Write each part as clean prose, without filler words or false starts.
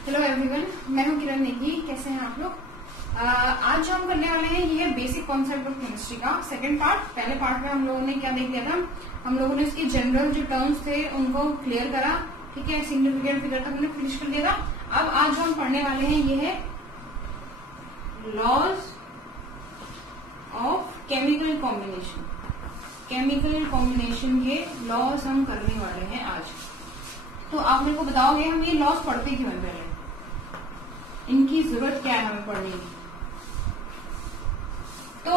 Hello everyone, मैं हूं किरण नेगी। कैसे हैं आप लोग? आज जो हम करने वाले हैं ये है बेसिक कॉन्सेप्ट ऑफ केमिस्ट्री का सेकंड पार्ट। पहले पार्ट में हम लोगों ने क्या देख लिया था? हम लोगों ने इसकी जनरल जो टर्म्स थे उनको क्लियर करा, ठीक है। सिग्निफिकेंट फिगर तक हमने फिनिश कर दिया था। अब आज जो हम पढ़ने वाले हैं ये है laws of chemical combination. Chemical combination के लॉज हम करने वाले हैं आज। तो आप मेरे को बताओगे हम ये लॉज पढ़ते क्यों हैं? पहले इनकी जरूरत क्या है हमें पढ़ने की? तो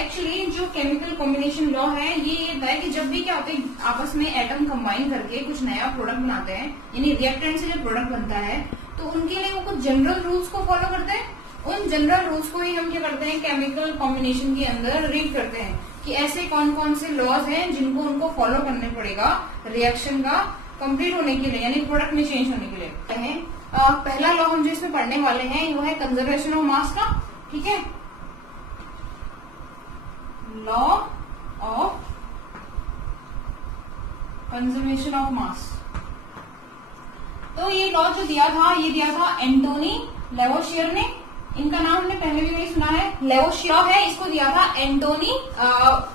एक्चुअली जो केमिकल कॉम्बिनेशन लॉ है ये है कि जब भी क्या होता है आपस में एटम कंबाइन करके कुछ नया प्रोडक्ट बनाते हैं, यानी रिएक्टेंट से जब प्रोडक्ट बनता है तो उनके लिए वो कुछ जनरल रूल्स को फॉलो करते हैं। उन जनरल रूल्स को ही हम क्या करते हैं केमिकल कॉम्बिनेशन के अंदर रीड करते हैं कि ऐसे कौन कौन से लॉज हैं जिनको उनको फॉलो करने पड़ेगा रिएक्शन का कंप्लीट होने के लिए, यानी प्रोडक्ट में चेंज होने के लिए। पहला लॉ हम जो इसमें पढ़ने वाले हैं वो है कंजर्वेशन ऑफ मास का, ठीक है। Law of conservation of mass. तो ये लॉ जो दिया था ये दिया था एंटोनी लेवोशियर ने। इनका नाम हमने पहले भी नहीं सुना है, लेवोशियर है। इसको दिया था एंटोनी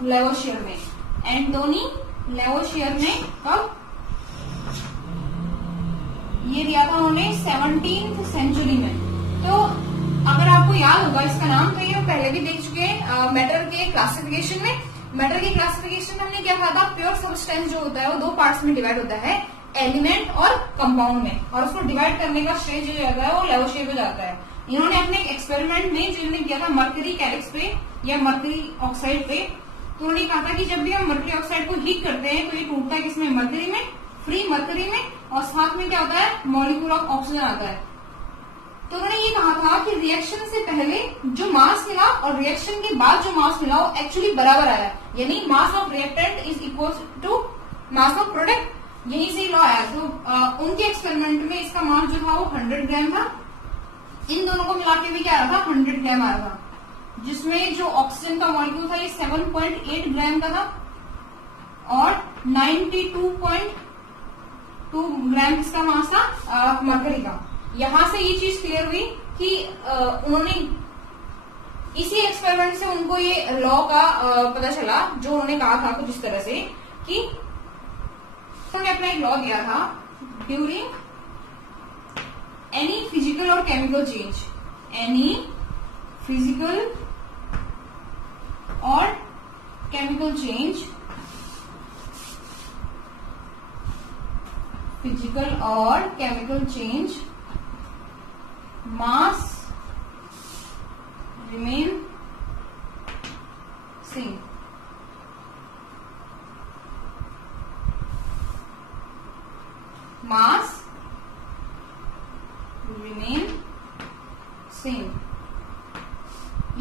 लेवोशियर ने। एंटोनी लेवोशियर ने कब ये दिया था? उन्होंने 17th सेंचुरी में। तो अगर आपको याद होगा इसका नाम, तो ये पहले भी देख चुके हैं मैटर के क्लासिफिकेशन में। मैटर के क्लासिफिकेशन में हमने क्या कहा था? प्योर सब्सटेंस जो होता है वो दो पार्ट्स में डिवाइड होता है, एलिमेंट और कंपाउंड में। और उसको डिवाइड करने का श्रेय जो जाता है वो लेवोशियर को जाता है। इन्होंने अपने एक्सपेरिमेंट में जो इन्होंने किया था मरकरी कैलिक्स पे या मरकरी ऑक्साइड पे, तो उन्होंने कहा था कि जब भी हम मरकरी ऑक्साइड को हीट करते हैं तो ये टूटता है किसमें? मरकरी में, फ्री मरकरी में। और साथ में क्या होता है? मॉलिक्यूल ऑफ ऑक्सीजन आता है। तो उन्होंने ये कहा था कि रिएक्शन से पहले जो मास मिला और रिएक्शन के बाद जो मास मिला वो एक्चुअली बराबर आया, यानी mass of reactant is equal to mass of product. यहीं से लॉ आया। तो उनके एक्सपेरिमेंट में इसका मास जो था वो 100 ग्राम था। इन दोनों को मिला के भी क्या आया था? 100 ग्राम आया था, जिसमें जो ऑक्सीजन का मॉलिक्यूल था ये 7.8 ग्राम का था और 92.2 ग्राम किसका मास था? मरकरी का। यहां से ये चीज क्लियर हुई कि उन्होंने इसी एक्सपेरिमेंट से उनको ये लॉ का पता चला, जो उन्होंने कहा था कुछ इस तरह से कि उन्होंने अपना एक लॉ दिया था ड्यूरिंग एनी फिजिकल और केमिकल चेंज। एनी फिजिकल और केमिकल चेंज, फिजिकल और केमिकल चेंज, मास रिमेन सेम। मास रिमेन सेम,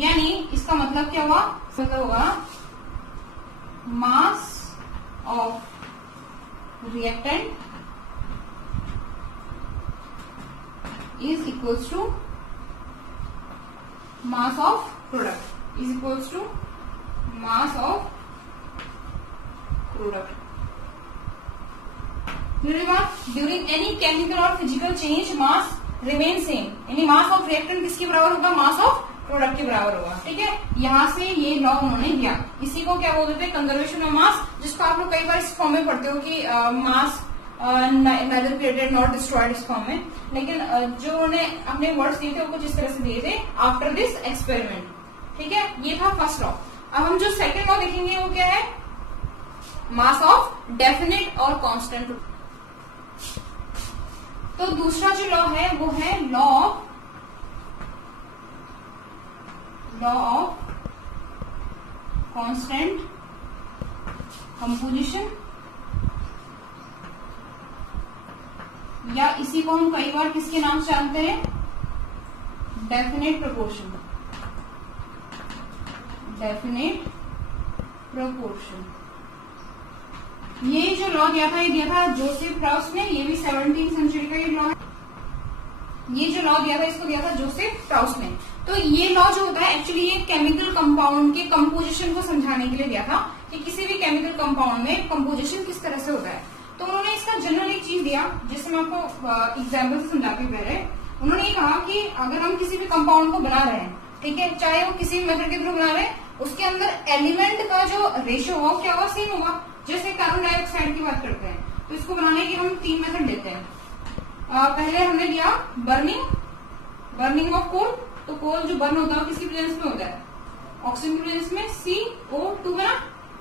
यानी इसका मतलब क्या हुआ? मतलब होगा मास of reactant is equals to mass of product, is equals to mass of product. During any chemical or physical change mass remain same, यानी mass of reactant किसके बराबर होगा? mass of product के बराबर होगा, ठीक है। यहाँ से ये लॉ उन्होंने दिया। इसी को क्या बोलते हैं? कंजर्वेशन ऑफ मास, जिसको आप लोग कई बार इस फॉर्म में पढ़ते हो कि मास neither created nor destroyed इस फॉर्म में। लेकिन जो उन्होंने अपने वर्ड्स दिए थे वो कुछ इस तरह से दिए थे आफ्टर दिस एक्सपेरिमेंट, ठीक है। ये था फर्स्ट लॉ। अब हम जो सेकंड लॉ देखेंगे वो क्या है? मास ऑफ डेफिनेट और कांस्टेंट। तो दूसरा जो लॉ है वो है लॉ ऑफ कांस्टेंट कंपोजिशन, या इसी को हम कई बार किसके नाम से जानते हैं? Definite proportion. Definite proportion. ये जो लॉ दिया था ये दिया था जोसेफ प्राउस ने। ये भी 17th सेंचुरी का ये लॉ है। ये जो लॉ दिया था इसको दिया था जोसेफ प्राउस ने। तो ये लॉ जो होता है एक्चुअली ये केमिकल कंपाउंड के कंपोजिशन को समझाने के लिए दिया था कि किसी भी केमिकल कंपाउंड में कंपोजिशन किस तरह से होता है। तो उन्होंने इसका जनरल एक चीज दिया, जिससे मैं आपको एग्जाम्पल से समझाती हूँ। पहले उन्होंने ये कहा कि अगर हम किसी भी कंपाउंड को बना रहे हैं, ठीक है, चाहे वो किसी भी मेथड के थ्रू बना रहे हैं, उसके अंदर एलिमेंट का जो रेशियो होगा क्या होगा, सेम होगा। जैसे कार्बन डाइऑक्साइड की बात करते हैं, तो इसको बनाने के हम 3 मेथड लेते हैं। पहले हमने लिया बर्निंग ऑफ कोल। तो कोल जो बर्न होता है किसकी प्रेजेंस में होता है, ऑक्सीजन की प्रेजेंस में, CO2 में ना।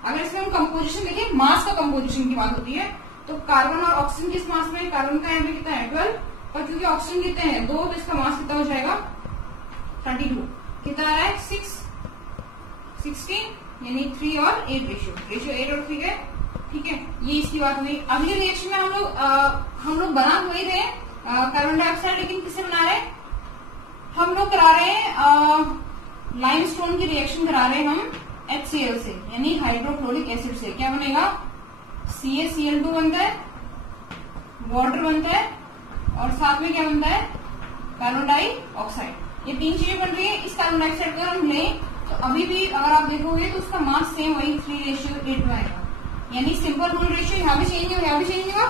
अगर इसमें हम कंपोजिशन देखें, मास का कंपोजिशन की बात होती है, तो कार्बन और ऑक्सीजन किस मास में, कार्बन का यहाँ पे कितना है 12, और क्योंकि ऑक्सीजन कितने हैं 2, तो इसका मास कितना हो जाएगा 32। कितना आ रहा है 16, यानी 3 और 8 रेशियो 8 और 3 है, ठीक है। ये इसकी बात हुई। अगले रिएक्शन में हम लोग बना हुए थे कार्बन डाइऑक्साइड, लेकिन किससे बना रहे हैं, हम लोग करा रहे हैं लाइमस्टोन की रिएक्शन करा रहे हैं हम HCl से, यानी हाइड्रोक्लोरिक एसिड से। क्या बनेगा, CaCl2 बनता है, वाटर बनता है, और साथ में क्या बनता है, कार्बन डाइऑक्साइड। ये 3 चीजें बन रही है। इस कार्बन डाइऑक्साइड को हम लें तो अभी भी अगर आप देखोगे तो उसका मास सेम वही 3:8 आएगा, यानी सिंपल रूल रेशियो यहाँ भी चेंज होगा, यहाँ भी चेंज होगा,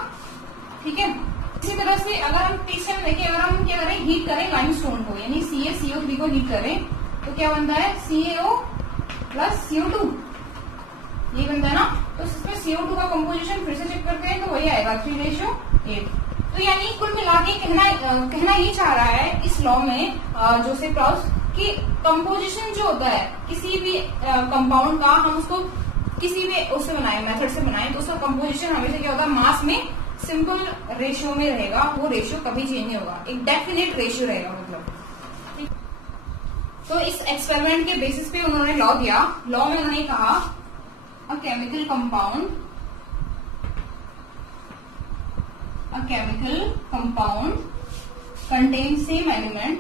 ठीक है। इसी तरह से अगर हम तीसरे में देखें, अगर हम क्या करें, हीट करें लाइमस्टोन को, यानी CaCO3 को हीट करें, तो क्या बनता है CaO प्लस CO2, ये बनता है ना। तो इसमें CO2 का कंपोजिशन फिर से चेक करते हैं, तो वही आएगा 3:8। तो यानी कुल मिला के कहना ये चाह रहा है इस लॉ में जोसेफ क्लॉस कि कंपोजिशन जो होता है किसी भी कंपाउंड का, हम उसको किसी भी उससे बनाए, मेथड से बनाए, तो उसका कंपोजिशन हमेशा क्या होता है, मास में सिंपल रेशियो में रहेगा। वो रेशियो कभी चेंज नहीं होगा, एक डेफिनेट रेशियो रहेगा मतलब। तो इस एक्सपेरिमेंट के बेसिस पे उन्होंने लॉ दिया। लॉ में उन्होंने कहा a chemical compound contain same element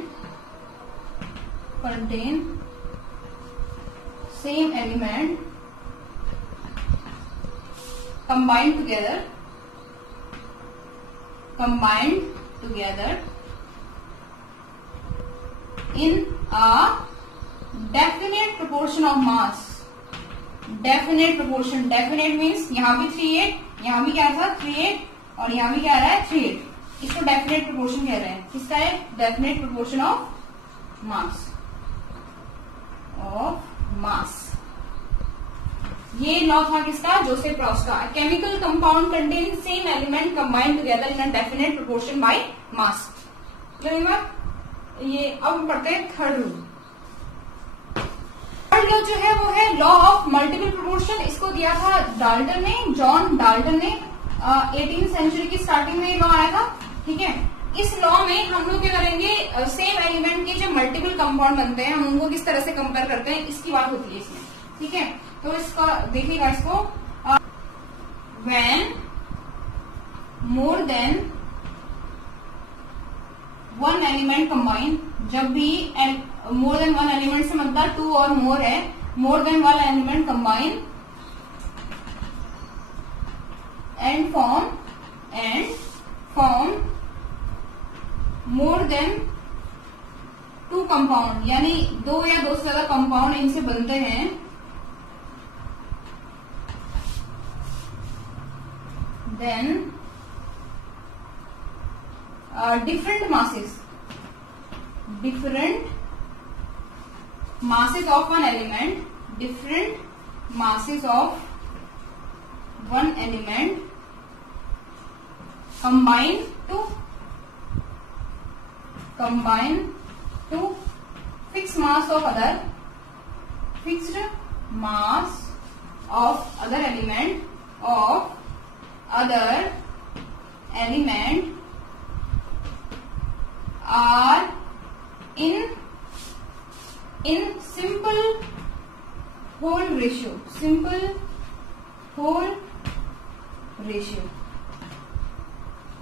combined together in a definite proportion of mass. Definite proportion, definite means यहाँ भी 3:8, यहाँ भी क्या था 3:8, और यहाँ भी क्या आ रहा है 3:8। इसको डेफिनेट प्रोपोर्शन कह रहे हैं। किसका है, डेफिनेट प्रोपोर्शन ऑफ मास। ये लॉ था किसका, जोसेफ क्लॉस का। Chemical compound contain same element combined together in a definite proportion by mass. ये अब पढ़ते हैं थर्ड रूल। थर्ड लॉ जो है वो है लॉ ऑफ मल्टीपल प्रोपोर्शन। इसको दिया था डाल्टन ने, जॉन डाल्टन ने। 18th सेंचुरी की स्टार्टिंग में ये लॉ आया था, ठीक है। इस लॉ में हम लोग क्या करेंगे, सेम एलिमेंट के जो मल्टीपल कंपाउंड बनते हैं हम उनको किस तरह से कंपेयर करते हैं, इसकी बात होती है इसमें, ठीक है। तो इसका देखिएगा, इसको when more than one element combine, जब भी मोर देन वन एलिमेंट से मतलब 2 और मोर है, more than one element combine and form more than 2 compound, यानी 2 या 2 से ज्यादा कंपाउंड इनसे बनते हैं, then different masses of one element combine to fixed mass of other element are in simple whole ratio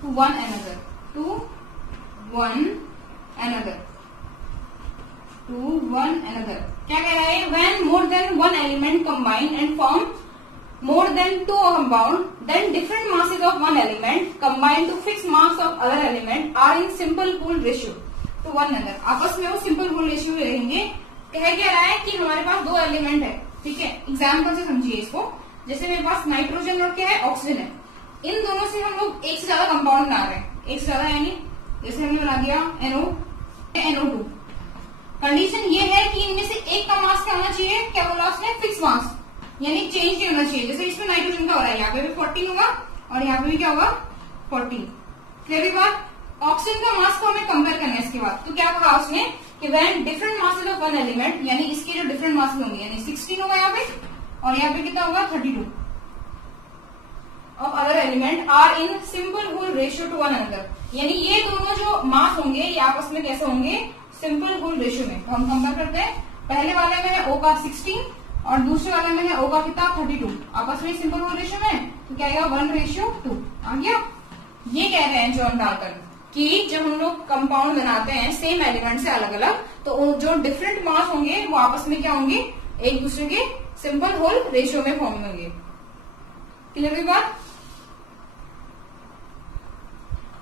to one another. क्या कह रहा है, when more than one element combine and form more than 2 compound, then different masses of one element combine to fixed mass of other element are in simple pool ratio to one another. आपस में वो simple pool ratio में रहेंगे। कह क्या रहा है कि हमारे पास 2 एलिमेंट है, ठीक है। एग्जाम्पल से समझिए इसको। जैसे मेरे पास नाइट्रोजन और क्या है, ऑक्सीजन है। इन दोनों से हम लोग एक से ज्यादा कंपाउंड बना रहे हैं, एक से ज्यादा यानी जैसे हमने बना दिया NO2। कंडीशन ये है कि इनमें से एक का मास क्या होना चाहिए, क्या बोला उसने, फिक्स मास, यानी चेंज नहीं होना चाहिए। जैसे इसमें नाइट्रोजन का हो रहा है, यहाँ पे भी 14 होगा और यहाँ पे भी क्या होगा 14। क्लियर बात। ऑक्सीजन का मास को हमें कंपेयर करना है इसके बाद। तो क्या कहा उसने कि when different masses of one element, यानी इसके जो डिफरेंट मासेस होंगे, यानी 16 होगा यहाँ पे और यहाँ पे कितना होगा 32 of other element are in simple whole ratio to one another, यानी ये दोनों जो मास होंगे ये आपस में कैसे होंगे, सिंपल होल रेशियो में। तो हम कंपेयर करते हैं, पहले वाले में है O का 16 और दूसरे वाले में है O का कितना 32, आपस में सिंपल होल रेशियो में, तो क्या आएगा 1:2 आ गया। ये कह रहे हैं जॉन डाल्टन कि जब हम लोग कंपाउंड बनाते हैं सेम एलिमेंट से अलग अलग, तो जो डिफरेंट मास होंगे वो आपस में क्या होंगे, एक दूसरे के सिंपल होल रेशियो में फॉर्म होंगे। क्लियर हुई बात।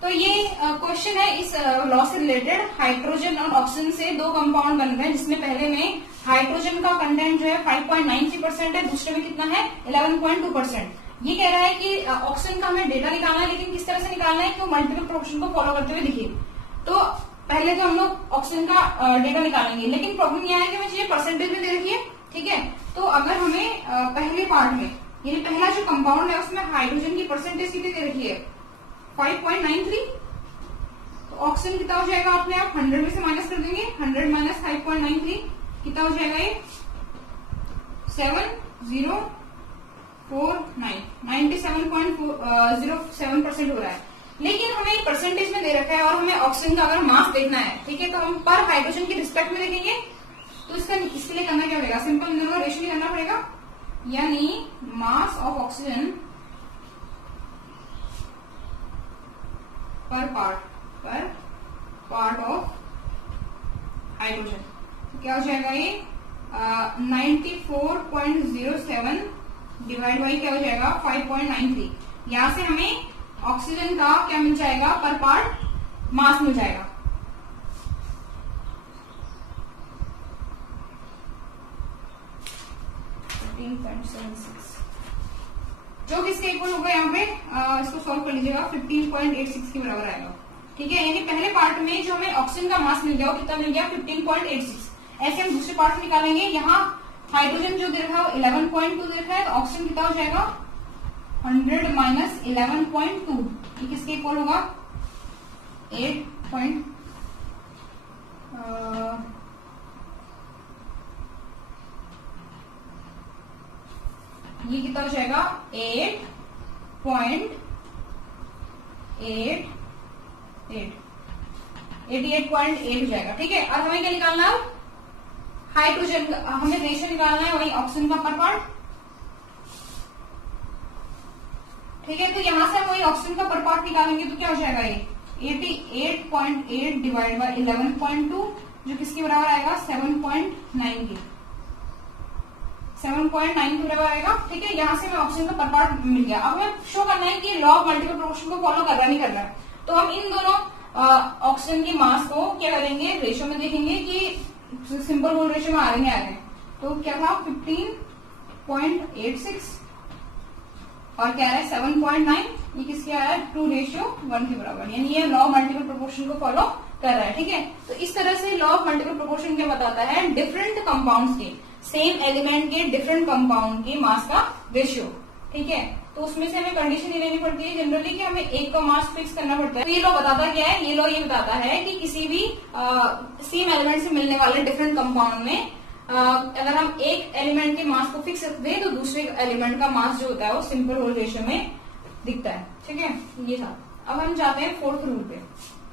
तो ये क्वेश्चन है इस लॉ से रिलेटेड। हाइड्रोजन और ऑक्सीजन से दो कंपाउंड बन रहे हैं, जिसमें पहले में हाइड्रोजन का कंटेंट जो है 5.93% है, दूसरे में कितना है 11.2%। ये कह रहा है कि ऑक्सीजन का हमें डेटा निकालना है, लेकिन किस तरह से निकालना है कि वो मल्टीपल प्रोपोर्शन को फॉलो करते हुए दिखे। तो पहले तो हम लोग ऑक्सीजन का डेटा निकालेंगे, लेकिन प्रॉब्लम यह है कि हमें चीजें परसेंटेज में दे रखी है, ठीक है। तो अगर हमें पहले पार्ट में, यानी पहला जो कंपाउंड है उसमें हाइड्रोजन की परसेंटेज कितनी दे रखी है 5.93, तो ऑक्सीजन कितना हो जाएगा, अपने आप 100 में से माइनस कर देंगे, 100 माइनस 5.93 कितना हो जाएगा, ये 97.07% हो रहा है। लेकिन हमें एक परसेंटेज में दे रखा है और हमें ऑक्सीजन का अगर मास देखना है, ठीक है, तो हम पर हाइड्रोजन की रिस्पेक्ट में देखेंगे। तो इसके लिए करना क्या पड़ेगा, सिंपल दोनों रेशियो करना पड़ेगा, यानी मास ऑफ ऑक्सीजन पर पार्ट ऑफ हाइड्रोजन, क्या हो जाएगा ये 94.07 डिवाइड बाई क्या हो जाएगा 5.93। यहां से हमें ऑक्सीजन का क्या मिल जाएगा, पर पार्ट मास मिल जाएगा। जो किसके इक्वल होगा, यहाँ पे इसको सॉल्व कर लीजिएगा, 15.86 के बराबर आएगा, ठीक है। यानी पहले पार्ट में जो हमें ऑक्सीजन का मास मिल गया वो कितना मिल गया 15.86। ऐसे हम दूसरे पार्ट में निकालेंगे, यहाँ हाइड्रोजन जो दे रखा है वो 11.2 दे रखा है, तो ऑक्सीजन कितना हो जाएगा 100 माइनस 11.2, ये किसके इक्वल होगा 8. ये कितना हो जाएगा 88.8 हो जाएगा, ठीक है। और हमें क्या निकालना है, हाइड्रोजन का हमें रेशियो निकालना है, वही ऑक्सीजन का पर पार्ट, ठीक है। तो यहां से हम वही ऑक्सीजन का पर पार्ट निकालेंगे, तो क्या हो जाएगा ये 88.8 डिवाइड बाय 11.2, जो किसके बराबर आएगा 7.9 के, 7.9 के बराबर आएगा, ठीक है। यहां से हमें ऑक्सीजन का पर पार्ट मिल गया। अब हमें शो करना है कि लॉ ऑफ मल्टीपल प्रोपोर्शन को फॉलो कर रहा नहीं कर रहा है। तो हम इन दोनों ऑक्सीजन की मास को क्या करेंगे, रेशियो में देखेंगे कि सिंपल होल रेशियो में आ रहे हैं। तो क्या था 15.86 और क्या है 7.9, ये किसके आया 2:1 के बराबर, यानी ये लॉ ऑफ मल्टीपल प्रोपोर्शन को फॉलो कर रहा है, ठीक है। तो इस तरह से लॉ ऑफ मल्टीपल प्रोपोर्शन क्या बताता है, डिफरेंट कंपाउंड्स के, सेम एलिमेंट के डिफरेंट कंपाउंड के मास का रेशियो, ठीक है। तो उसमें से हमें कंडीशन ये लेनी पड़ती है जनरली कि हमें एक का मास फिक्स करना पड़ता है। तो ये लॉ बताता क्या है, ये लॉ ये बताता है कि किसी भी सेम एलिमेंट से मिलने वाले डिफरेंट कंपाउंड में अगर हम एक एलिमेंट के मास को फिक्स रखते हैं तो दूसरे एलिमेंट का मास जो होता है वो सिंपल होल रेशियो में दिखता है, ठीक है। ये था। अब हम जाते हैं फोर्थ रूल पे।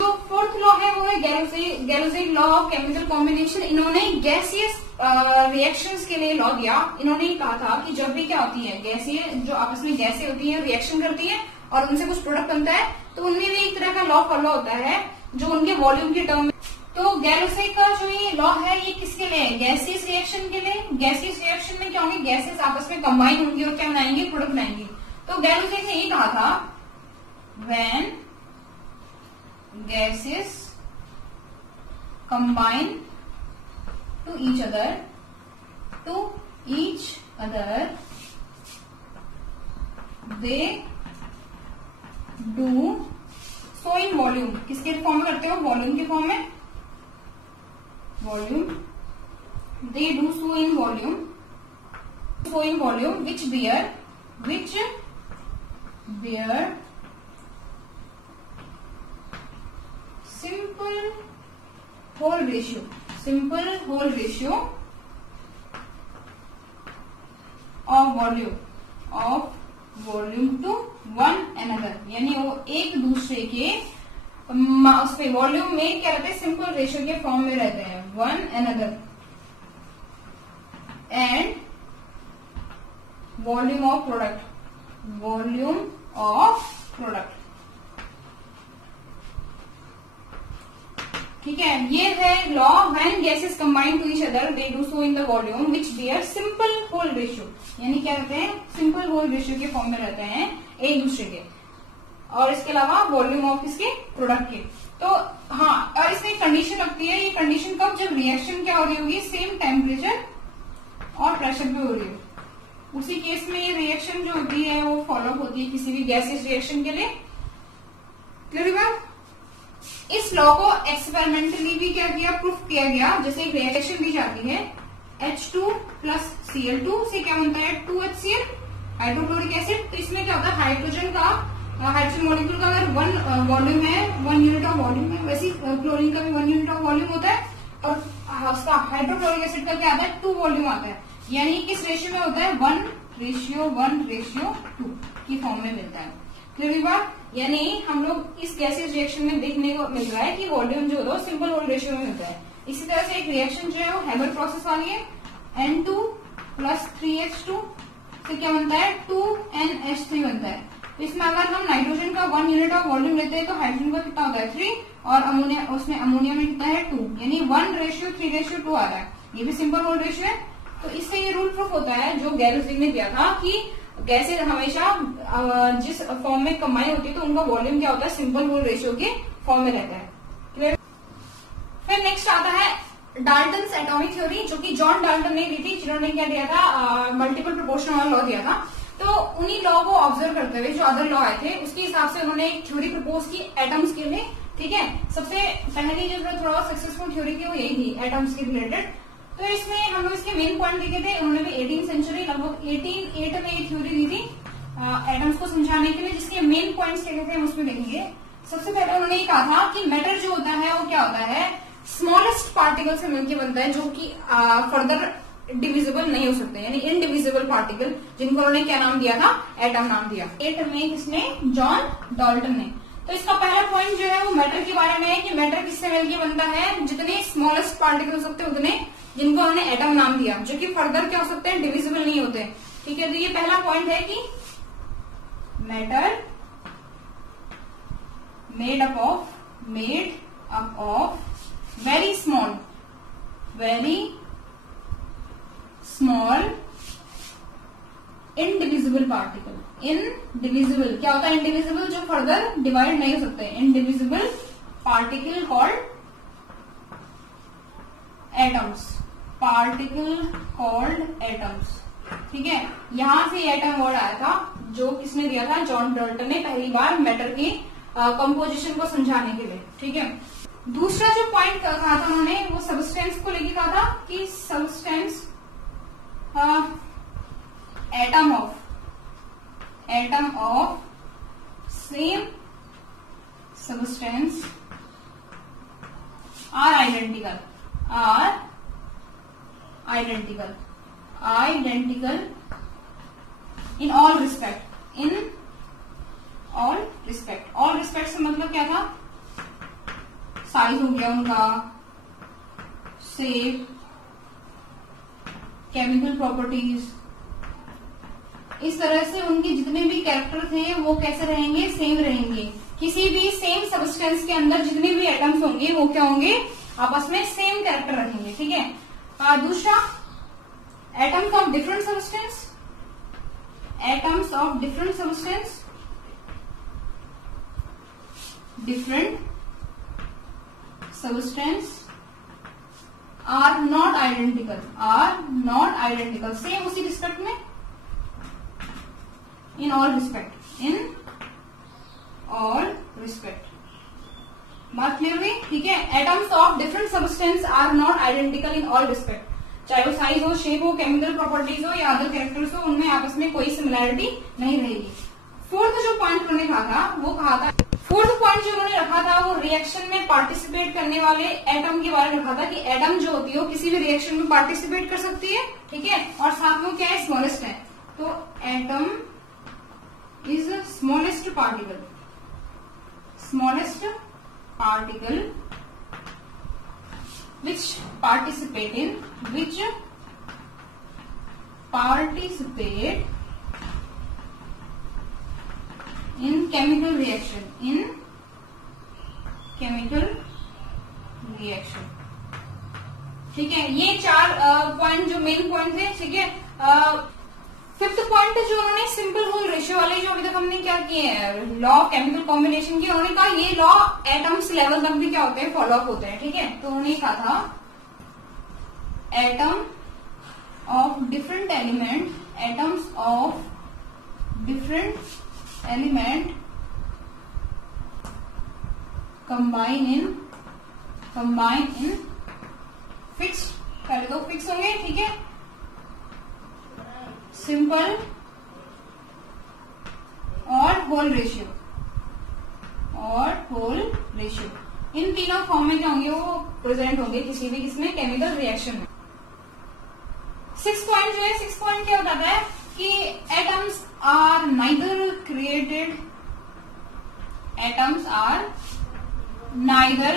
तो फोर्थ लॉ है वो है गैलोजी लॉ ऑफ केमिकल कॉम्बिनेशन। इन्होंने गैसियस रिएक्शंस के लिए लॉ दिया। इन्होंने कहा था कि जब भी क्या होती है, गैसीय जो आपस में गैसें होती है रिएक्शन करती है और उनसे कुछ प्रोडक्ट बनता है, तो उनमें भी एक तरह का लॉ फॉलो होता है जो उनके वॉल्यूम की टर्म में। तो गैलोजी का जो ये लॉ है ये किसके लिए है, गैसियस रिएक्शन के लिए। गैसियस रिएक्शन में क्या होंगे, गैसेस आपस में कंबाइन होंगी और क्या बनाएंगे, प्रोडक्ट बनाएंगे। तो गैलोजी ने ये कहा था when gases combine to each other they do so in volume, किसके फॉर्म में करते हो, वॉल्यूम के फॉर्म में, volume, they do so in volume which bear simple whole ratio of volume to one another, यानी वो एक दूसरे के उसमें वॉल्यूम में क्या रहते हैं, सिंपल रेशियो के फॉर्म में रहते हैं, one another, and volume of product, ठीक है। ये है law, when gases combine to each other they do so in the volume which bear simple whole ratio, यानी क्या रहते हैं, सिंपल होल रेशियो के फॉर्म में रहते हैं एक दूसरे के, और इसके अलावा वॉल्यूम ऑफ इसके प्रोडक्ट के। तो हाँ, और इसमें एक कंडीशन लगती है, ये कंडीशन कब, जब रिएक्शन क्या हो रही होगी, सेम टेम्परेचर और प्रेशर पे हो रही हो, उसी केस में ये रिएक्शन जो होती है वो फॉलो होती है किसी भी गैसियस रिएक्शन के लिए। क्लियर बात। इस लॉ को एक्सपेरिमेंटली भी क्या किया, प्रूफ किया गया। जैसे एक रिएक्शन दी जाती है H2 प्लस Cl2 से क्या बनता है 2HCl हाइड्रोक्लोरिक एसिड। तो इसमें क्या होता है, हाइड्रोजन मॉलिक्यूल का अगर 1 वॉल्यूम है, 1 यूनिट ऑफ वॉल्यूम है, वैसे क्लोरीन का भी 1 यूनिट ऑफ वॉल्यूम होता है, और उसका हाइड्रोक्लोरिक एसिड का क्या आता है 2 वॉल्यूम आता है, यानी किस रेशियो में होता है 1:1:2 की फॉर्म में मिलता है। क्लियर बात। यानी हम लोग इस गैसियस रिएक्शन में देखने को मिल रहा है कि वॉल्यूम जो है सिंपल होल रेशियो में मिलता है। इसी तरह से एक रिएक्शन जो है वो हैबर प्रोसेस वाली है, N2 प्लस 3H2 से क्या बनता है 2NH3 बनता है। तो इसमें अगर हम नाइट्रोजन का 1 यूनिट ऑफ वॉल्यूम लेते हैं तो हाइड्रोजन का कितना होता है 3, और अमोनिया, उसमें अमोनिया में कितना है 2, यानी 1:3:2 आ रहा है। ये भी सिंपल होल रेशियो है। तो इससे ये रूल प्रूफ होता है जो गैरोसिग ने दिया था कि गैसेज हमेशा जिस फॉर्म में कंबाइन होती है तो उनका वॉल्यूम क्या होता है, सिंपल होल रेशियो के फॉर्म में रहता है। क्लियर। फिर नेक्स्ट आता है डाल्टन्स एटॉमिक थ्योरी, जो कि जॉन डाल्टन ने दी थी, जिन्होंने क्या दिया था, मल्टीपल प्रोपोर्शन वाला लॉ दिया था। तो उन्हीं लॉ को ऑब्जर्व करते हुए जो अदर लॉ आए थे उसके हिसाब से उन्होंने एक थ्योरी प्रपोज की एटम्स के लिए। ठीक है, सबसे पहली जो थोड़ा सक्सेसफुल थ्योरी थी वो यही थी एटम्स के रिलेटेड। तो इसमें हम लोग इसके मेन पॉइंट देखे थे, उन्होंने भी 18वीं सेंचुरी लगभग 1808 में ये थ्योरी दी थी एटम्स को समझाने के लिए, जिसके मेन पॉइंट्स क्या थे हम उसमें देखेंगे। सबसे पहले उन्होंने ये कहा था कि मैटर जो होता है वो क्या होता है, स्मॉलेस्ट पार्टिकल से मिलकर बनता है, जो कि फर्दर डिविजिबल नहीं हो सकते, यानी इनडिविजिबल पार्टिकल, जिनको उन्होंने क्या नाम दिया था, एटम नाम दिया। 8 में किसने, जॉन डाल्टन ने। तो इसका पहला पॉइंट जो है वो मैटर के बारे में है कि मैटर किससे मिलकर बनता है, जितने स्मॉलेस्ट पार्टिकल हो सकते हैं उतने, जिनको उन्होंने एटम नाम दिया, जो कि फर्दर क्या हो सकते हैं, डिविजिबल नहीं होते। ठीक है, तो ये पहला पॉइंट है कि matter made up of very small indivisible particle. Indivisible क्या होता है, इनडिविजिबल जो फर्दर डिवाइड नहीं हो सकते, इनडिविजिबल पार्टिकल कॉल्ड एटम्स, ठीक है। यहां से एटम वर्ड आया था, जो किसने दिया था, जॉन डाल्टन ने पहली बार मैटर की कंपोजिशन को समझाने के लिए। ठीक है, दूसरा जो पॉइंट कहा था उन्होंने वो सबस्टेंस को लेके कहा था कि substance atom of same substance are identical in all respect से मतलब क्या था, साइज हो गया उनका, शेप, केमिकल प्रॉपर्टीज, इस तरह से उनके जितने भी कैरेक्टर थे वो कैसे रहेंगे, सेम रहेंगे। किसी भी सेम सबस्टेंस के अंदर जितने भी एटम्स होंगे वो क्या होंगे, आपस में सेम कैरेक्टर रखेंगे। ठीक है। दूसरा, atoms of different substance are not identical, same उसी रिस्पेक्ट में, इन ऑल ऑल रिस्पेक्ट। बात क्लियर हुई? ठीक है। Atoms of different substance are not identical in all respect. चाहे वो साइज हो, शेप हो, केमिकल प्रॉपर्टीज हो या अदर कैरेक्टर्स हो, उनमें आपस में कोई सिमिलैरिटी नहीं रहेगी। फोर्थ जो पॉइंट उन्होंने कहा था फोर्थ पॉइंट जो उन्होंने रखा था वो रिएक्शन में पार्टिसिपेट करने वाले एटम के बारे में रखा था कि एटम जो होती है वो किसी भी रिएक्शन में पार्टिसिपेट कर सकती है। ठीक है। और साथ में क्या है, स्मॉलेस्ट है। तो atom is smallest particle which participate in chemical reaction, ठीक है। ये चार पॉइंट जो मेन पॉइंट थे। ठीक है। फिफ्थ पॉइंट जो उन्होंने सिंपल होल रेशियो वाले जो अभी तक हमने क्या किए हैं, लॉ ऑफ केमिकल कॉम्बिनेशन की, उन्होंने कहा ये लॉ एटम्स लेवल तक भी क्या होते हैं, फॉलो अप होते हैं। ठीक है। तो उन्होंने कहा था atoms of different element combine in fix, पहले तो फिक्स होंगे। ठीक है। सिंपल और होल रेशियो इन तीनों फॉर्म में क्या होंगे, वो प्रेजेंट होंगे किसी भी किसमें, केमिकल रिएक्शन में। सिक्स पॉइंट जो है, सिक्स पॉइंट क्या बताता है कि atoms are neither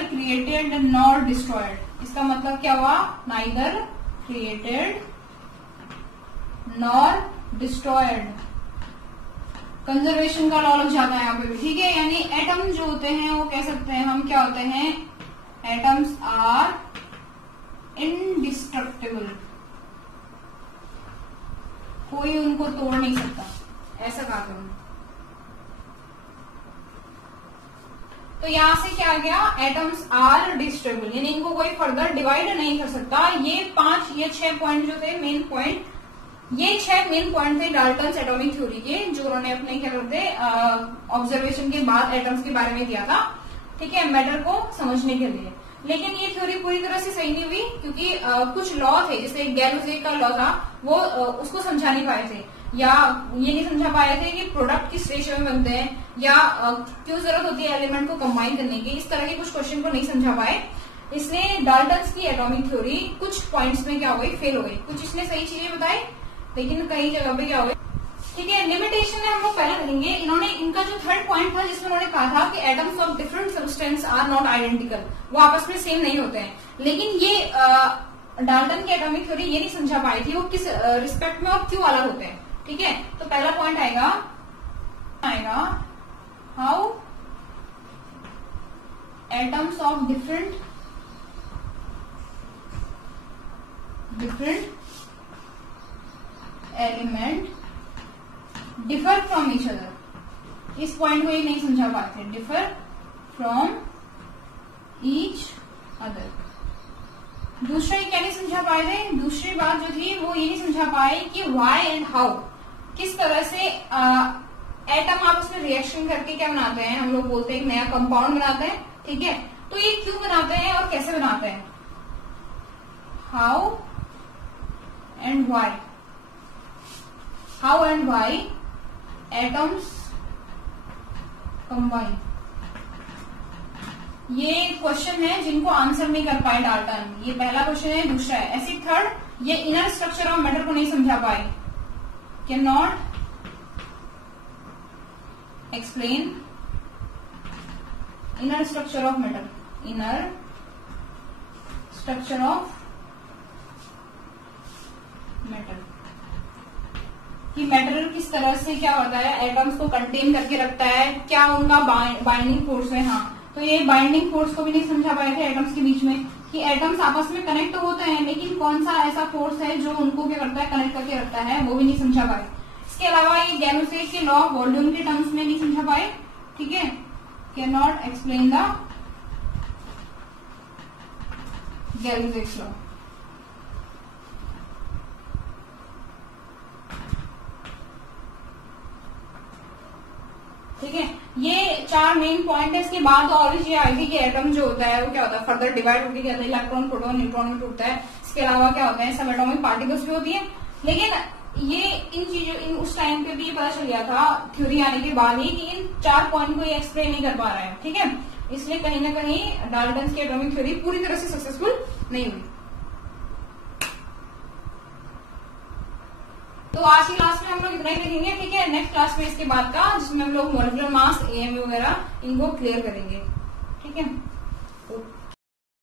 created nor destroyed. इसका मतलब क्या हुआ, neither created nor destroyed. Conservation का लॉ लग जाता है यहाँ पे भी। ठीक है। यानी एटम जो होते हैं वो कह सकते हैं हम क्या होते हैं, एटम्स आर इनडिस्ट्रक्टिबल, कोई उनको तोड़ नहीं सकता, ऐसा कहा था। तो यहां से क्या आ गया, एटम्स आर डिस्ट्रक्टिबल, यानी इनको कोई फर्दर डिवाइड नहीं कर सकता। ये छह पॉइंट जो थे मेन पॉइंट, ये छह मेन पॉइंट थे डाल्टन्स एटॉमिक थ्योरी के, जो उन्होंने अपने क्या करते ऑब्जर्वेशन के बाद एटम्स के बारे में दिया था। ठीक है। मैटर को समझने के लिए। लेकिन ये थ्योरी पूरी तरह से सही नहीं हुई, क्योंकि कुछ लॉ थे, जैसे गैलोजे का लॉ था, वो उसको समझा नहीं पाए थे, या ये नहीं समझा पाए थे कि प्रोडक्ट किस रेशियो में बनते हैं, या क्यों जरूरत होती है एलिमेंट को कंबाइन करने की। इस तरह के कुछ क्वेश्चन को नहीं समझा पाए, इसलिए डाल्टन्स की एटॉमिक थ्योरी कुछ पॉइंट्स में क्या हो गई, फेल हो गई। कुछ इसने सही चीजें बताई, लेकिन कई जगह पे क्या हो गई। ठीक है। लिमिटेशन है हम लोग पहले करेंगे। इन्होंने इनका जो थर्ड पॉइंट था, जिसमें उन्होंने कहा था कि atoms of different substance are not identical, वो आपस में सेम नहीं होते हैं। लेकिन ये डाल्टन की एटॉमिक थ्योरी ये नहीं समझा पाई थी वो किस रिस्पेक्ट में और क्यों अलग होते हैं। ठीक है। तो पहला पॉइंट आएगा how atoms of different element differ from each other. इस पॉइंट को ये नहीं समझा पाते थे, डिफर फ्रॉम ईच अदर। दूसरा ये क्या नहीं समझा पाए थे, दूसरी बात जो थी वो ये नहीं समझा पाए कि व्हाई एंड हाउ, किस तरह से एटम आपस में रिएक्शन करके क्या बनाते हैं, हम लोग बोलते हैं एक नया कंपाउंड बनाते हैं। ठीक है। तो ये क्यों बनाते हैं और कैसे बनाते हैं, how and why atoms combine. ये क्वेश्चन है जिनको आंसर नहीं कर पाए डाल्टन। ये पहला क्वेश्चन है। दूसरा है ऐसी थर्ड, ये इनर स्ट्रक्चर ऑफ मैटर को नहीं समझा पाए, can not explain inner structure of matter, inner structure of matter, कि मैटर किस तरह से क्या होता है, एटम्स को कंटेन करके रखता है, क्या उनका बाइंडिंग फोर्स है। हाँ, तो ये बाइंडिंग फोर्स को भी नहीं समझा पाए थे एटम्स के बीच में, कि एटम्स आपस में कनेक्ट होते हैं, लेकिन कौन सा ऐसा फोर्स है जो उनको क्या करता है, कनेक्ट करके रखता है, वो भी नहीं समझा पाए। इसके अलावा ये गैलोसे के लॉ ऑफ वॉल्यूम के टर्म्स में नहीं समझा पाए। ठीक है। Can not explain the Gay Lussac's law. ठीक है। ये चार मेन पॉइंट है। इसके बाद तो और भी चीजें आई थी कि एटम जो होता है वो क्या होता है, फर्दर डिवाइड होकर क्या होता है, इलेक्ट्रॉन प्रोटॉन न्यूट्रॉन में टूटता है। इसके अलावा क्या होता है, सब एटॉमिक पार्टिकल्स भी होती है। लेकिन ये इन चीजों उस टाइम पे भी ये पता चल गया था थ्योरी आने के बाद ही कि इन चार पॉइंट को ये एक्सप्लेन नहीं कर पा रहा है, ठीक है। इसलिए कहीं ना कहीं डाल्टन की एटॉमिक थ्योरी पूरी तरह से सक्सेसफुल नहीं हुई। तो आज की क्लास में हम लोग इतना ही देखेंगे, ठीक है। नेक्स्ट क्लास में इसके बाद का, जिसमें हम लोग मॉलिक्यूलर मास, एएमए वगैरह इनको क्लियर करेंगे, ठीक है।